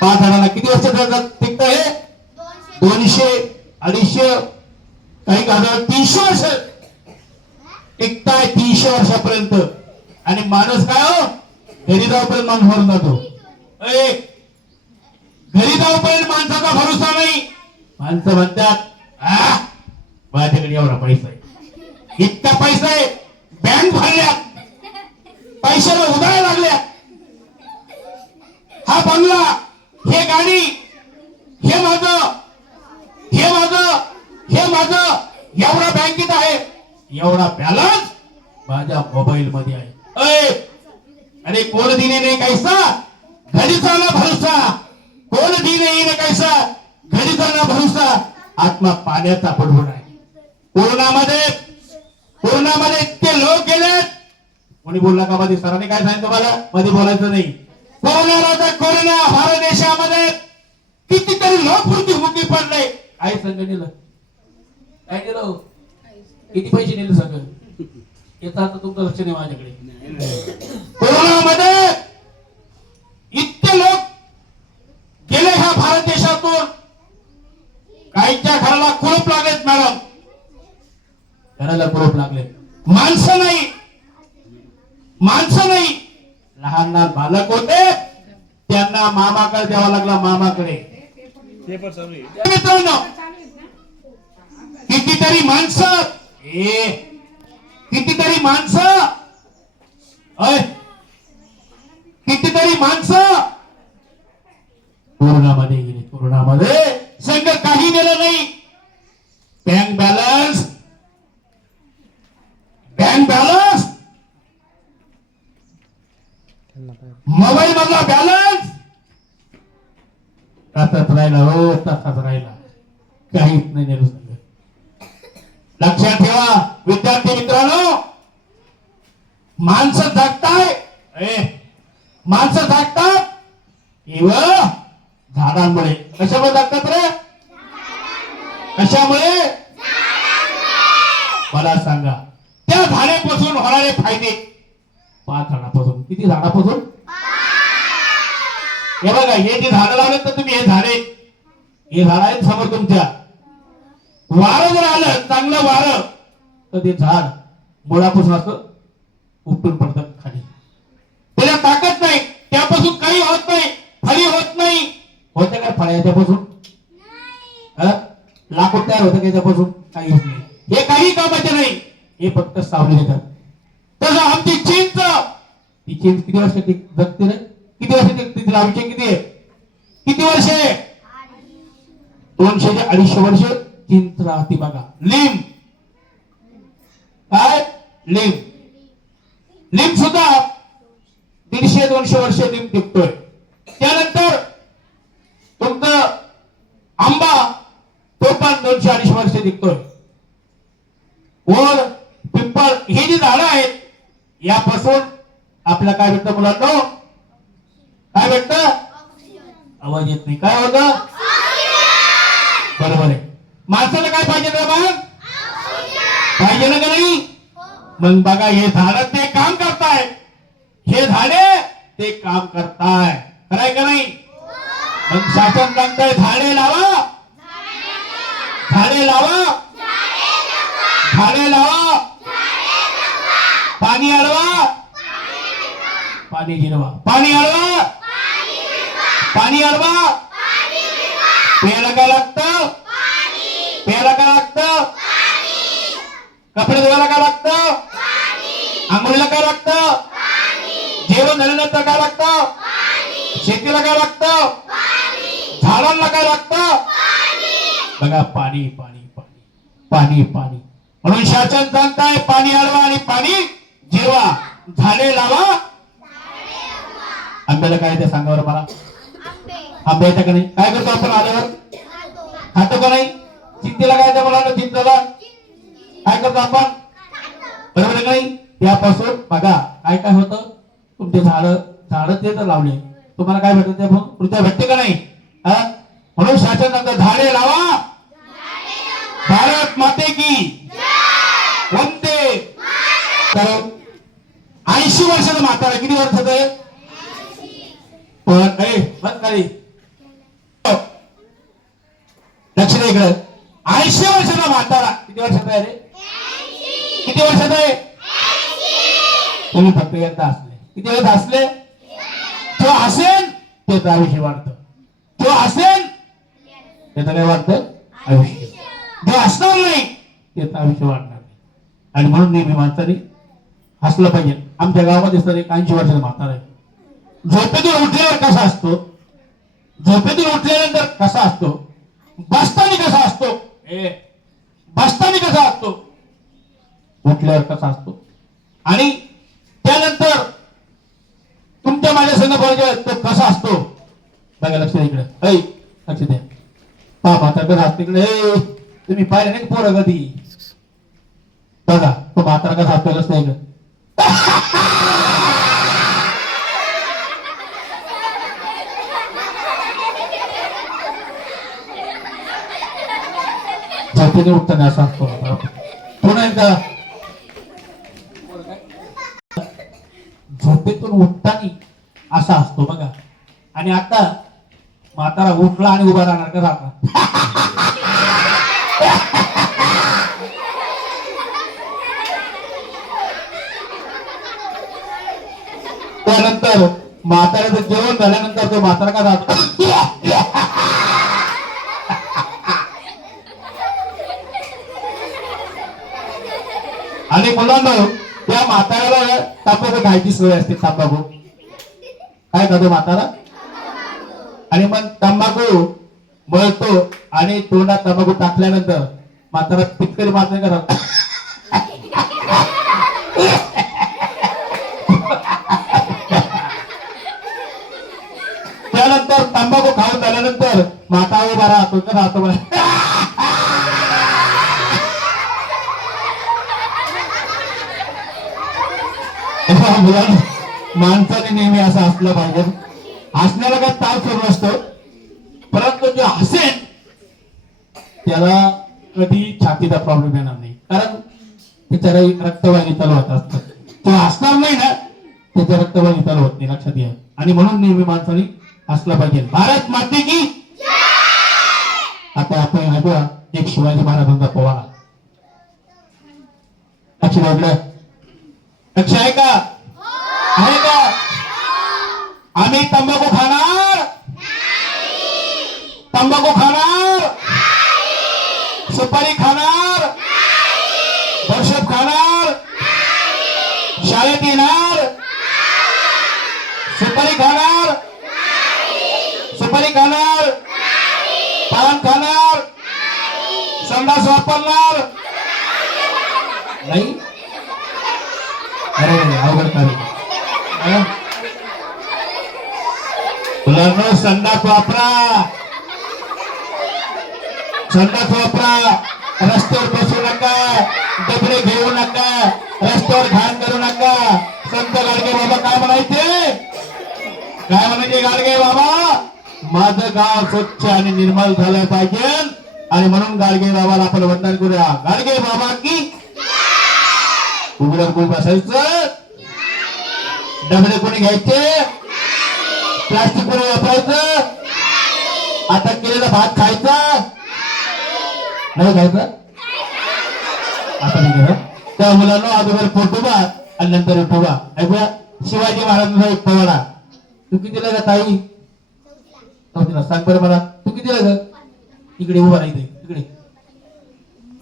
पाच झाडाला किती वर्ष टिकत हे दोनशे अडीचशे काही हजार तीनशे वर्ष. टिकताय तीनशे वर्षापर्यंत. आणि माणूस काय हो? घरी जाऊपर्यंत माणूस भरून जातो. घरी जाऊपर्यंत माणसाचा भरोसा नाही. माणसं म्हणतात माझ्याकडे एवढा पैसा आहे. इतका पैसा आहे बँक भरल्या. पैशाला उदाय लागल्या. हा बंगला हे गाणी हे माझं हे माझं हे माझं एवढा बँकेत आहे. एवढा बॅलन्स माझ्या मोबाईल मध्ये आहे. अरे कोण दिने नाही कायसा घडीचा ना भरोसा. कोण दिने येईन कैसा? घडीचा ना भरोसा. आत्मा पाण्याचा बुडबुड आहे. कोरोनामध्ये कोरोनामध्ये इतके लोक गेलेत. कोणी बोलला का मध्ये सरांनी काय सांगितलं तुम्हाला? मध्ये बोलायचं नाही. कोरोनाला तर कोरोना भारत देशामध्ये कितीतरी लोक मृत्युमुखी पडले काय संघटनेलं काय केलं हो? किती पैसे नेले सगळं याचा आता तुमचं लक्ष नाही माझ्याकडे. कोरोनामध्ये इतके लोक गेले ह्या भारत देशातून काहींच्या घराला कुलूप लागलेत मॅडम. घराला कुलूप लागले माणसं नाही. माणसं नाही. लहान लहान बालक होते त्यांना मामाकडे द्यावा लागला मामाकडे. कितीतरी माणसं ए कितीतरी माणसं अय कितीतरी माणसं कोरोनामध्ये गेले कोरोनामध्ये. संघ काही गेलं नाही. Bank balance bank balance mobile मधला बॅलन्स तसाच राहिला हो तसाच राहिला. काहीच नाही नेलं लक्षात ठेवा विद्यार्थी मित्रांनो माणसं जगताय. माणसं जागतात. केवळ झाडांमुळे. कशामुळे जागतात रे? कशामुळे? मला सांगा त्या झाडापासून होणारे फायदे. पाच झाडापासून. किती झाडापासून? हे बघा हे जे झाडं लावले तर तुम्ही हे झाडे हे झाड आहेत समोर तुमच्या. वारं जर आलं चांगलं वारं तर ते झाड मुळापासून असं उपटून पडतं खाली. त्याला ताकद नाही. त्यापासून काही होत नाही. फळी होत नाही. होते काय फळ याच्यापासून? हं? लाकूड तयार होतं का याच्यापासून? काही होत नाही. हे काही कामाचे नाही. हे फक्त सावली देतात. तसं आमची चिंच. ती चिंच किती वर्ष जगते टिकते तिला आमचे किती? आहे किती वर्ष? आहे दोनशे ते अडीचशे वर्ष. चिंच राहते बघा. लिम. काय? लिम. लिम सुद्धा दीडशे दोनशे वर्ष लिम टिकतोय. त्यानंतर तुमचं आंबा तो पण दोनशे अडीचशे वर्ष टिकतोय. वर पिंपळ हे जी झाडं आहेत यापासून आपल्याला काय भेटतं मुलांना? काय भेटत आवाज येत नाही. काय होत? बरोबर आहे. माणसाला काय पाहिजे ना मग पाहिजे ना का नाही? मग बघा हे झाड ते काम करताय. हे झाडे ते काम करताय. खरंय का नाही? मग शासन सांगताय झाडे लावा. झाडे लावा. झाडे लावा. पाणी अडवा. पाणी गिरवा. पाणी अडवा. पाणी अडवा प्यायला काय लागतं? प्यायला काय लागतं? कपडे धुवायला काय लागतं? आंघोळीला काय लागतं? जेवण झाल्यानंतर काय लागतं? शेतीला काय लागतं? झाडांना काय लागतं? बघा पाणी पाणी पाणी पाणी पाणी. म्हणून शासन सांगताय पाणी अडवा आणि पाणी जिरवा. झाडे लावा. आंब्याला काय ते सांगा बरं मला? आंबे का नाही? काय करतो आपण आल्यावर? खातो का नाही? चिंतेला काय त्या मुलांना चिंतेला? काय करतो आपण? बरोबर आहे का नाही? त्यापासून बघा काय काय होतं? तुमचे झाड झाड ते तर लावले. तुम्हाला काय भेटत ते कृत्या भेटते का नाही? हा? म्हणून शासन नंतर झाडे लावा. भारत माते की कोणते तर ऐंशी वर्षाचा म्हातारा किती वर्षाचं आहे? पण ए बस खाली ऐंशी वर्षाचा म्हातारा. किती वर्षाचा आहे रे? किती वर्षाचा आहे? तुम्ही फक्त एकदा हसले. किती वेळेस हसले? तो असेल त्याचं आयुष्य वाढतं. तो असेल त्याचं काय वाढतं? आयुष्य. जो हसणार नाही त्याचं आयुष्य वाढणार नाही. आणि म्हणून नेहमी माणसाने हसलं पाहिजे. आमच्या गावामध्ये सर एक ऐंशी वर्षाचा म्हातारा आहे. झोपेतून उठल्यावर कसा असतो झोपेतून उठल्यानंतर कसा असतो बसताना कसा असतो? ए. बसताना कसा असतो? उठल्यावर कसा असतो? आणि त्यानंतर तुमच्या माझ्या संघ तो कसा असतो? बघा लक्ष इकडे. ऐ लक्ष द्या. पा म्हातारा कसा असतो इकडे? ए, तुम्ही पाहिलं नाही का पोरं कधी? बघा तो म्हातारा कसा असतो? लक्ष इकडे. झोपेने उठताना असा असतो पुन्हा एकदा. झोपेतून उठताना असा असतो बघा. आणि आता म्हातारा उठला आणि उभा राहणार का राहणार? त्यानंतर म्हाताऱ्याचं जेवण झाल्यानंतर तो म्हातारा का राहतो? आणि मुलांना त्या म्हाताऱ्याला तंबाखू खायची सोय असते तंबाखू. काय करतो म्हातारा? आणि मग तंबाखू बळतो आणि तोंडात तंबाखू टाकल्यानंतर म्हातारा पितकरी मात्र करत त्यानंतर तंबाखू खाऊन झाल्यानंतर माता उभा राहतो का राहतो बरं? माणसाने नेहमी असं असलं पाहिजे. हसण्याला काय ताप सुरू असतो. परंतु जो हसेन त्याला कधी छातीचा प्रॉब्लेम येणार नाही. कारण त्याच्या रक्तवाहिनी चालू होत असतात. तो हसणार नाही ना त्याच्या रक्तवाहिनी चालू होत नाही लक्षात घ्या. आणि म्हणून नेहमी माणसाने हसलं पाहिजे. भारत माते की आता आपण ऐकूया एक शिवाजी महाराजांचा पोवाडा लक्ष वाटलं लक्ष आहे का? आहे का आम्ही तंबाखू खाणार? तंबाखू खाणार? सुपारी खाणार? वर्षप खाणार? शाळेत येणार? सुपारी खाणार? सुपारी खाणार? पान खाणार? संडास वापरणार? नाही? अरे अवघड मुलांनो संडास वापरा. संडास वापरा. रस्त्यावर बसू नका. डबडे घेऊ नका. रस्त्यावर घाण करू नका. संत गाडगे बाबा काय म्हणायचे? काय म्हणायचे गाडगे बाबा? माझं गाव स्वच्छ आणि निर्मल झालं पाहिजे. आणि म्हणून गाडगे बाबाला आपण वंदन करूया. गाडगे बाबा की? उघड्यावर खूप बसायचं. डबडे कोणी घ्यायचे? प्लास्टिक कोणी वापरायचं? आता केलेला भात खायचा? नाही खायचं? आता नाही केलं त्या मुलांना अगोदर पोटोबा आणि नंतर उठोबा ऐकूया? शिवाजी महाराजांचा एक पवाडा. तू कितीला ग ताई? चौथीला सांग बरं मला. तू कितीला ग इकडे उभा राहिते इकडे.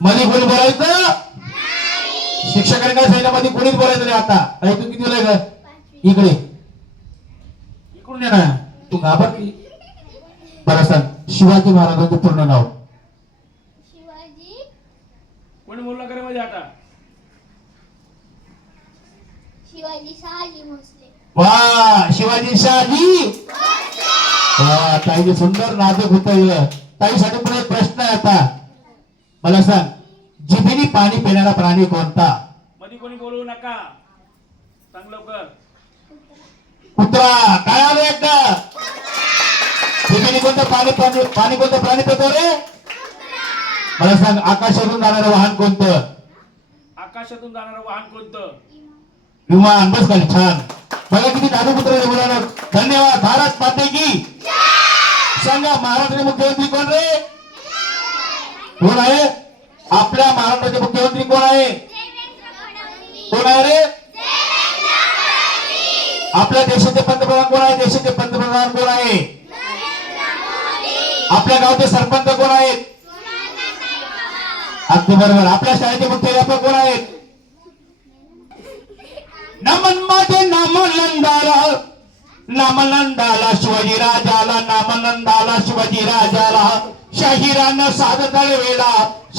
मध्ये कोणी बोलायचं? शिक्षकाने काय सांगितलं? मध्ये कोणीच बोलायचं नाही आता. ताई तू कितीला ग इकडे. इकडून ये ना. तू घाबरली बरं सांग शिवाजी महाराजांचं पूर्ण नाव. शिवाजी? कोणी बोलला करे मध्ये आता? शिवाजी शहाजी भोसले. वा शिवाजी शहाजी. वा ताईने सुंदर नाटक होत ताईसाठी पुढे एक प्रश्न आहे आता. मला सांग जिभेने पाणी पिणारा प्राणी कोणता? मध्ये कोणी बोलू नका. सांग लवकर. कुत्रा काय आलं एकदा? जिभेने कोणतं पाणी पाणी पाणी कोणतं प्राणी पितो रे मला सांग आकाशातून जाणारं वाहन कोणतं? आकाशातून जाणारं वाहन कोणतं? विमान बस खाली छान. बघा किती दादू पुत्र मुलांना. धन्यवाद भारत माते की. सांगा महाराष्ट्र मुख्यमंत्री कोण रे? कोण आहे? आपल्या महाराष्ट्राचे मुख्यमंत्री कोण आहे? कोण आहे रे? आपल्या देशाचे पंतप्रधान कोण आहे? देशाचे पंतप्रधान कोण आहे? आपल्या गावचे सरपंच कोण आहेत? अगदी बरोबर. आपल्या शाळेचे मुख्याध्यापक कोण आहेत? नमन माझे नामनंदाला नामनंदाला शिवाजी राजाला नामनंदाला शिवाजी राजाला शाहिरानं साध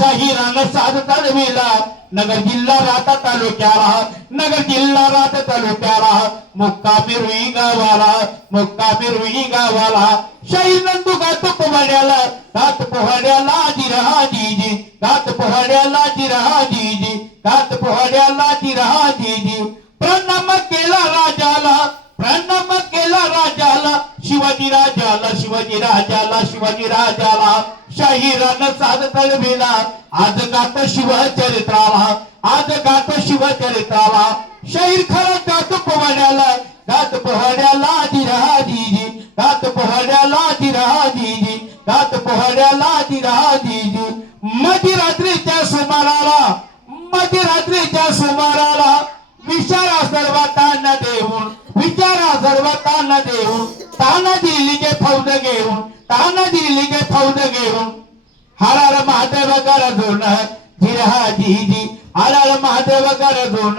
तळवेला शाहिरानं साध तळवेला नगर जिल्हा राहता तालुक्याला. नगर जिल्हा राहता तालुक्याला. मुक्कामी रुई गावाला. मुक्कामी रुई गावाला. शाही नंदू गात पोहाड्याला. गात पोहड्याला जिरहा जीजी गात पोहड्याला जिरहा जीजी गात पोहड्याला जिरहा जीजी प्रणाम केला राजाला. प्रणाम केला राजाला. शिवाजी राजाला शिवाजी राजाला शिवाजी राजाला. शाहिरानं साधतळ भेला आज गात शिवचरित्रावा आज गात शिवचरित्रावा शाहीर खरं गात पोहण्याला गात पोहण्याला दिरा दीजी गात पोहण्याला दिरा दीजी गात पोहण्याला दिरा दीजी मध्यरात्रीच्या सुमाराला मध्यरात्रीच्या सुमाराला विचारा सर्वांना देऊन सर्व ताना देऊन ताना दिली के फौज घेऊन ताना दिली के फौज घेऊन. हरार महादेव कर दोन जिरहा जीजी हरार महादेव कर दोन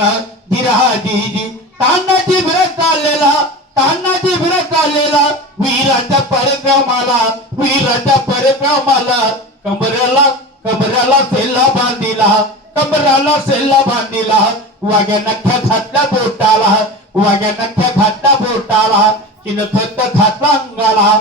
जिरहा जीजी तानाची विरत चाललेला तानाची विरत चाललेला. वीराच्या परिक्रमाला वीराच्या परिक्रमाला. कमरेला कमऱ्याला सेल्ला बांधिला कमराला सेल्ला बांधिला. वाग्या नख्या घातल्या बोटाला. वाग्या नख्या बोटाला थत्त घातला अंगाला.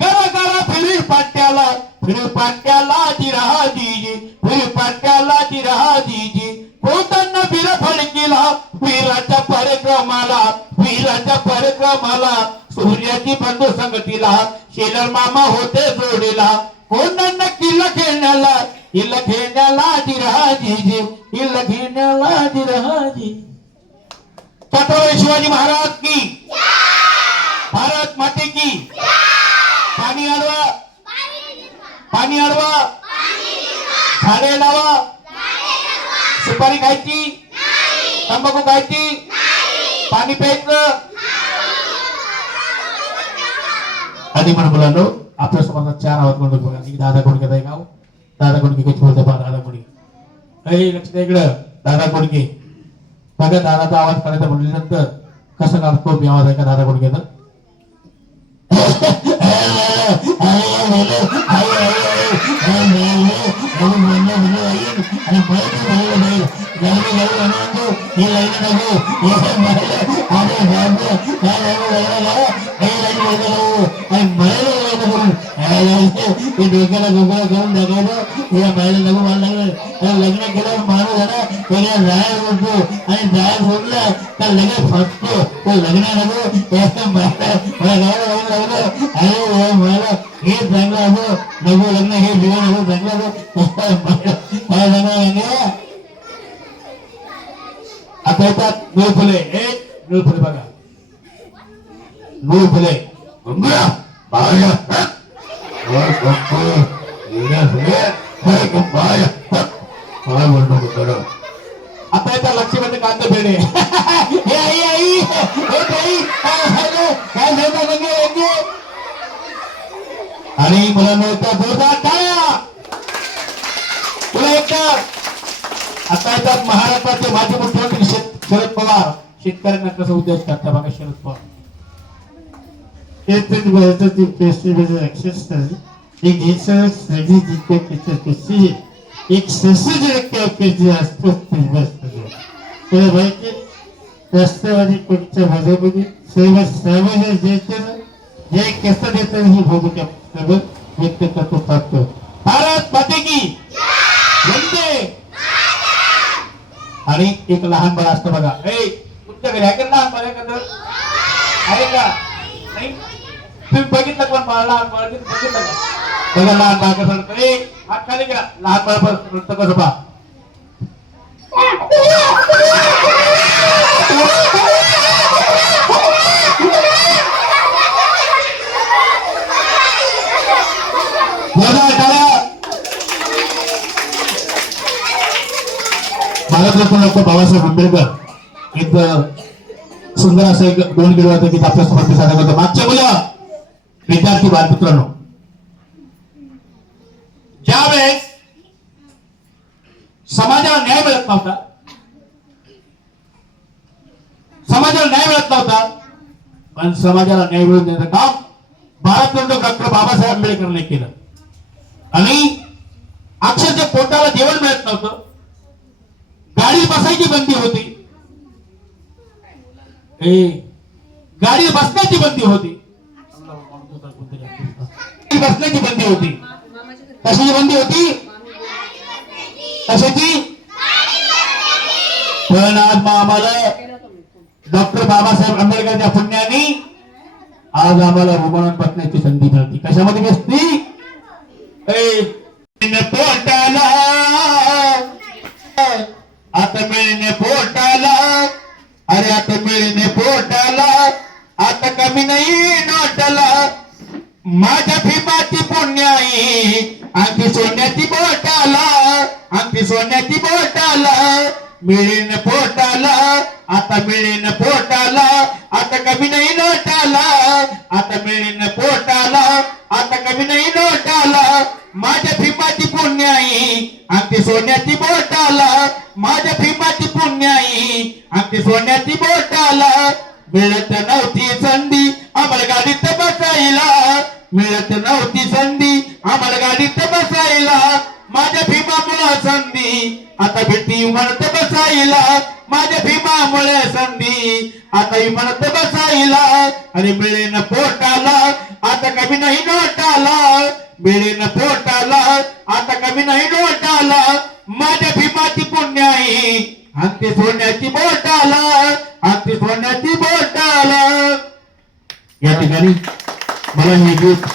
गरा गरा फिरी पाट्याला फिरी पाट्याला जिरहा दीजी फिरी पाट्याला जिरहा दीजी कोतांना वीर फडकीला? वीराच्या परिक्रमाला वीराच्या परिक्रमाला. सूर्याची बंधू संगतीला, शेलर मामा होते जोडीला. कोणांना किल्ला खेळण्याला? किल्ला खेळण्याला जिरहा जीजी किल्ला खेळण्याला जी छत्रपती शिवाजी महाराज की भारत माते की. पाणी अडवा पाणी अडवा झाडे लावा. सुपारी खायची. तंबाखू खायची. पाणी प्यायचं. आधी म्हणून बोलालो आपल्या समाजात चार आवाज म्हणून बघा. एक दादा कोणके गाव? दादा कोणके? कधी बोलतो दादा कोणके? ए लक्ष इकडं. दादा कोणके? माझ्या दादाचा आवाज करायचा म्हणल्यानंतर कसं काढतो मी आवाज ऐका दादा कोण घेत. आणि दादा कोणकेचा डोक्याला डोक्याला करून टाकायचं या बाहेर नको मला लागलं लग्न केल्यावर माणूस आहे ना त्याला जायला बोलतो आणि जायला बोलला तर लगेच फसतो तो लग्न नको या मला गावाला जाऊन लागलं अरे मला हे चांगलं असं नको लग्न हे जीवन असं चांगलं असं मला लग्न आता येतात नऊ फुले एक नऊ फुले बघा नऊ फुले गंगूया बाळा वर गंगू येण्या फुले हरे गंगाया काय म्हणतो बरं आता येतात लक्ष्मीमध्ये कांदा फेडे हे आई आई हे ताई काय झालं काय झालं गंगे गंगे आणि मुलांना येतात जोरदार टाळ्या पुन्हा आता येतात महाराष्ट्राचे माजी मुख्यमंत्री शरद पवार. शेतकऱ्यांना कसं उद्देश करता बघा शरद पवार. रस्त्यावरील कोणत्या सर्व सामान्य जे कसं देतं ही भूमिका व्यक्त करतो पाहतो भारत माते की? वंदे आणि एक लहान बाळ असतं बघा. ए तुमच्या घरी आहे का लहान बाळ एखादं? आहे का? नाही? तुम्ही बघितलं पण बाळ? लहान बाळ कधी बघितलं का? बघा लहान बाळ कसं रडतं. ए हात खाली घ्या. लहान बाळ पण रडतं कसं पहा भारतरत्न डॉक्टर बाबासाहेब आंबेडकर एक सुंदर असं एक दोन गेलो होतं की आपल्यासमोर सादर करतो. मागच्या मुलं विद्यार्थी बालमित्रांनो ज्यावेळेस समाजाला न्याय मिळत नव्हता समाजाला न्याय मिळत नव्हता पण समाजाला न्याय मिळून देण्याचं काम भारतरत्न डॉक्टर बाबासाहेब आंबेडकरने केलं. आणि अक्षरशः पोटाला जेवण मिळत नव्हतं. गाडी बसायची बंदी होती. ए गाडी बसण्याची बंदी होती. बसण्याची बंदी होती. कशाची बंदी होती? कशाची? पण आज मग आम्हाला डॉक्टर बाबासाहेब आंबेडकरच्या पुण्याने आज आम्हाला विमानात बसण्याची संधी मिळते कशामध्ये बसती ए, मिळणे पोटाला आता मिळणे पोटाला. अरे आता मिळणे पोटाला. आता कमी नाही नोटाला. माझ्या भीमाची पुण्याई आमची सोन्याची बोटाला. आमची सोन्याची बोटाला. मिळेन पोटाला आता मिळेन पोटाला आता कमी नाही नोटाला आता मिळेन पोटाला आता कमी नाही नोटाला. माझ्या भीमाची पुण्याई आमची सोन्याची बोटाला. माझ्या भीमाची पुण्याई आमची सोन्याची बोटाला. मिळत नव्हती संधी आम्हाला गाडीत बसायला. मिळत नव्हती संधी आम्हाला गाडीत बसायला. माझ्या भीमामुळे संधी. आता भेटी म्हणत बसायला. माझ्या भीमामुळे संधी. आता म्हणत बसायला. आणि मिळेन पोटाला. आता कमी नाही नोटाला. मिळेन पोटाला. आता कमी नाही नोटाला. माझ्या भीमाची पुण्य आहे ते सोन्याची बोटाला. हत्ती ते सोन्याची बोटाला. या ठिकाणी मला हे गीत